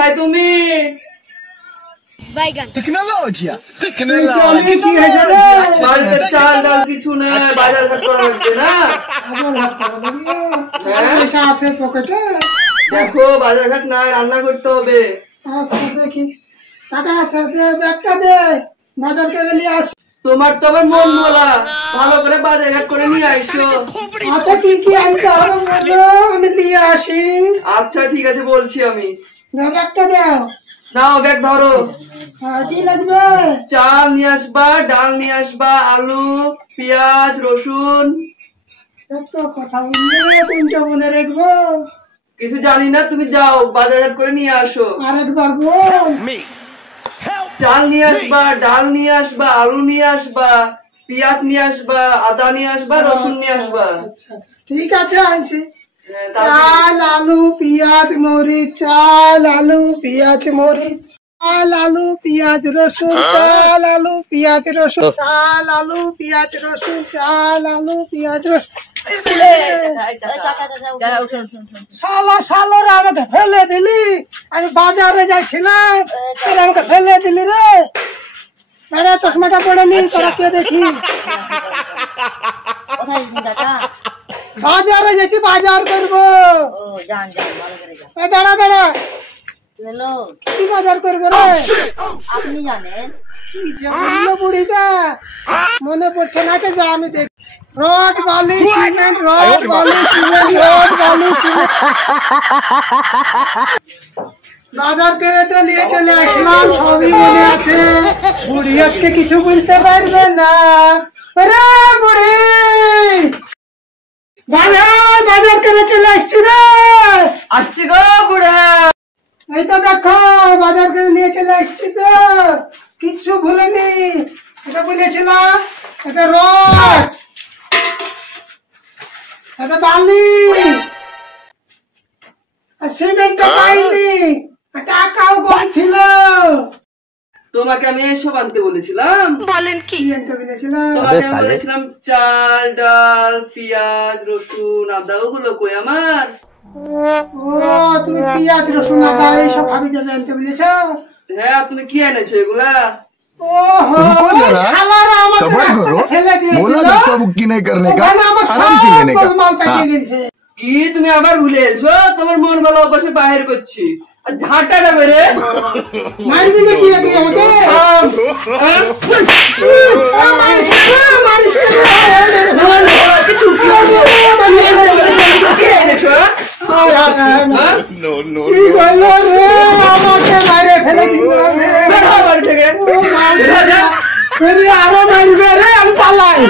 কোথায় তুমি? টেকনোলজিয়া বাড়িতে চাল ডাল কিছু নেই, বাজার ঘাট করা লাগবে না? পয়সা আছে পকেটে? দেখো বাজার ঘাট নাই, রান্না করতে হবে। দেখি টাকা আছে, ব্যাগটা দে, বাজার করে নিয়ে আস। তোমার তো আবার মন বলা, ভালো করে বাজার ঘাট করে নিয়ে আইসো। আচ্ছা কি কি আনতে হবে বলো, আমি নিয়ে আসি। আচ্ছা ঠিক আছে বলছি আমি। ব্যাগটা দাও। নাও ব্যাগ ধরো। কি লাগবে? চাল নিয়ে আসবা, ডাল নিয়ে আসবা, আলু, পেঁয়াজ, রসুন। এত কথা বললে কোনটা মনে রাখবো? কিছু জানি না, তুমি যাও বাজার ঘাট করে নিয়ে আসো। আরেকবার বল। চাল নিয়ে আসবা, ডাল নিয়ে আসবা, আলু নিয়ে আসবা, পেঁয়াজ নিয়ে আসবা, আদা নিয়ে আসবা, রসুন নিয়ে আসবা। ঠিক আছে আনছি। চাল আলু পেঁয়াজ মরিচ, চাল আলু পেঁয়াজ মরিচ, চাল আলু পেঁয়াজ রসুন, চাল আলু পেঁয়াজ রসুন, চাল আলু পেঁয়াজ রসুন, চাল আলু পেঁয়াজ রসুন। শালার আমাকে ফেলে দিলি, আমি বাজারে যাচ্ছিলাম, তোরা আমাকে ফেলে দিলি রে। আরে চশমাটা পড়ে নি, তোরা কে দেখি। বাজারে যাচ্ছি, বাজার করবো। দাঁড়া দাঁড়া, কি বাজার করবো রে? আপনি জানেন বুড়িটা মনে পড়ছে না, যা আমি দেখ। রড বালি সিমেন্ট, রড বালি সিমেন্ট, রড বালি সিমেন্ট। বাজার করে তো নিয়ে চলে আসলাম, সবই মনে আছে। বুড়ি আজকে কিছু বুঝতে পারবে না। আরে বুড়ি, বাজার করে চলে আসছি রে। আসছি গো বুড়া। এই তো দেখো বাজার করে নিয়ে চলে আসছি তো, কিচ্ছু ভুলেনি। এটা বলেছিলাম, এটা রড, এটা বালি, আর সিমেন্টটা পাইনি, টাকাও কম ছিল। তোমাকে আমি এসব আনতে বলেছিলাম? বলেন কি? আনতে বলেছিলাম? তোমাকে আমি বলেছিলাম চাল ডাল পেঁয়াজ রসুন আদা, ওগুলো কই আমার? ও তুমি পেঁয়াজ রসুন আদা এইসব ভাবি যাবে আনতে বলেছ? হ্যাঁ, তুমি কি এনেছো এগুলা? रुको जरा, सबर करो, बोला था तो बुक नहीं करने का, आराम से लेने का। কি তুমি আবার ভুলে এলছো? তোমার মন ভালো অভ্যাসে বাহির করছি। আর ঝাঁটাটা বেরে মারবি না কি তুই আমাকে? মারিস না, মারিস না। কিছু কি এনেছো? नो नो কি বললো রে, আমাকে মারে ফেলে দিল রে। বাড়ি থেকে আরো মারবে রে, আমি পালাই।